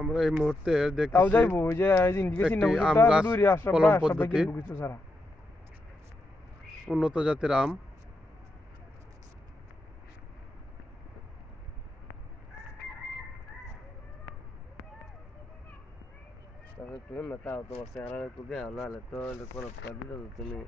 আমরা এই মুহূর্তে তাও দেখতেছি যাইবো ওই যে ইন্ডিকে চিন্তা একটি আম করতে গাছ দূরে আসলে কলম সবাই পদ্ধতি, কিনবো কিছু ছাড়া উন্নত জাতের আম। তুমি মেতাও তোমার চেহারা একটু দেও নাহলে তো কোনো দিত তুমি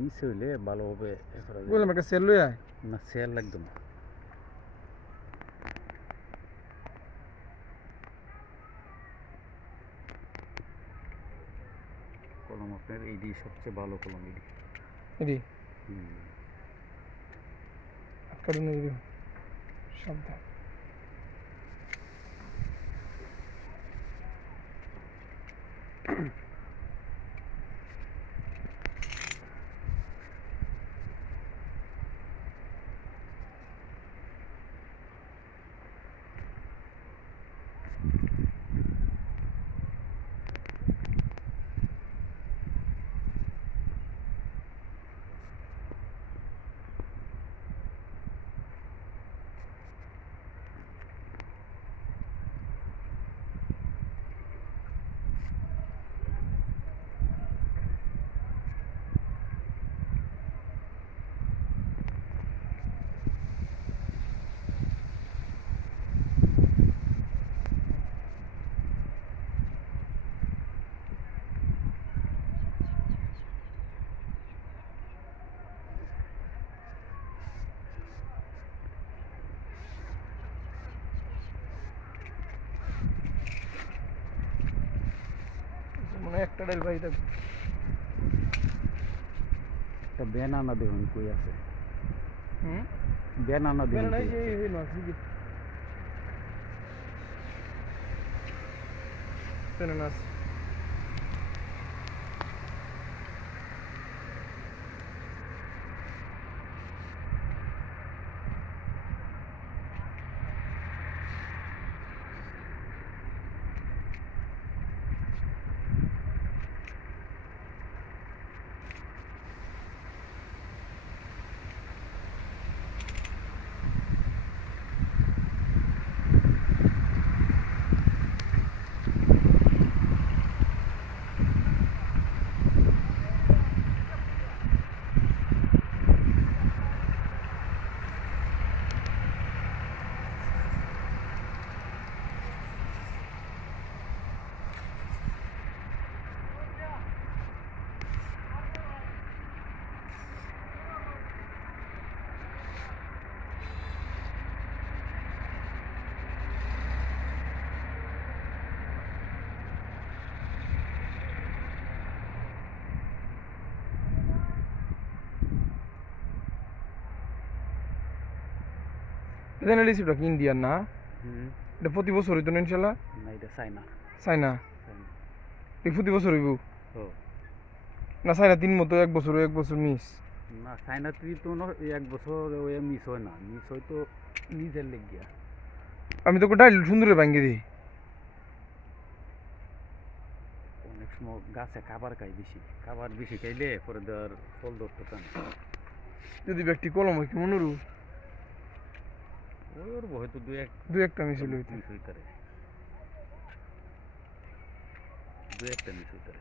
নিচে হইলে ভালোভাবে বললাম একটা সেল লই আয় না সেল লাগতো না। কলম আপনার এইটি সবচেয়ে ভালো কলম এইটি এডি কারণ এই শব্দ মনে একটা ডাল ভাই থাকবে একটা ব্যানানা দেখুন কই আছে ব্যানানা ব্যানানা দেখুন যে এই না ঠিক ব্যানানা এটা রিসিপ্টটা কি ইন্ডিয়ান না এটা প্রতি বছর হইতো না ইনশাল্লাহ না এটা চাইনা চাইনা এই প্রতি বছর হইব ও না চাইনা 3 মতো এক বছর মিস না চাইনা তুই তো এক বছর ওই মিস হয় না, মিস হয় তো নিজের লেগ গিয়া। আমি তো ডাইল সুন্দরে ভাঙ্গি দিই অনেক সময় গাছে খাবার খাই বেশি খাইলে পরে ধর ফল ধরতে চান। যদি ব্যক্তি কলম হয় কি মনোরু ওই ওর হয়তো দু একটা মিছিল হইতো মিস হইতারে দু একটা মিস হইতারে।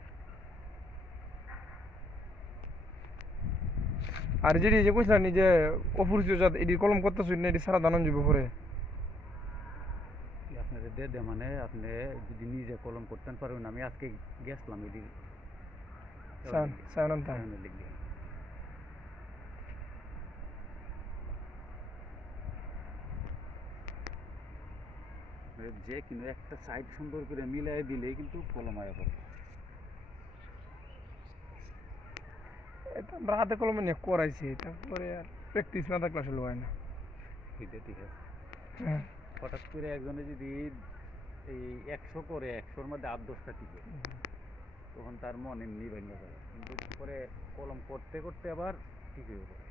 আর যেটি যে কইছিলাম যে অপরিচিত জাত এটি কলম করতেছ না এটি সারা দানন যাবে পরে আপনাদের দে মানে আপনি যদি নিজে কলম করতেন পারবেন। আমি আজকে গেছিলাম এটি লিখলি যে কিন্তু একটা সাইড সুন্দর করে মিলাই দিলেই কিন্তু কলম আয়া পড়বে। এটা আমরা হাতে কলমে নিয়ে করাইছি তারপরে আর প্র্যাকটিস না থাকলে আসলে হয় না। এটা ঠিক আছে। হঠাৎ করে একজনে যদি এই 100 করে 100-র মধ্যে 8-10টা টিকে তখন তার মন এমনি ভেঙে যায়, কিন্তু পরে কলম করতে করতে আবার ঠিক হয়ে যাবে।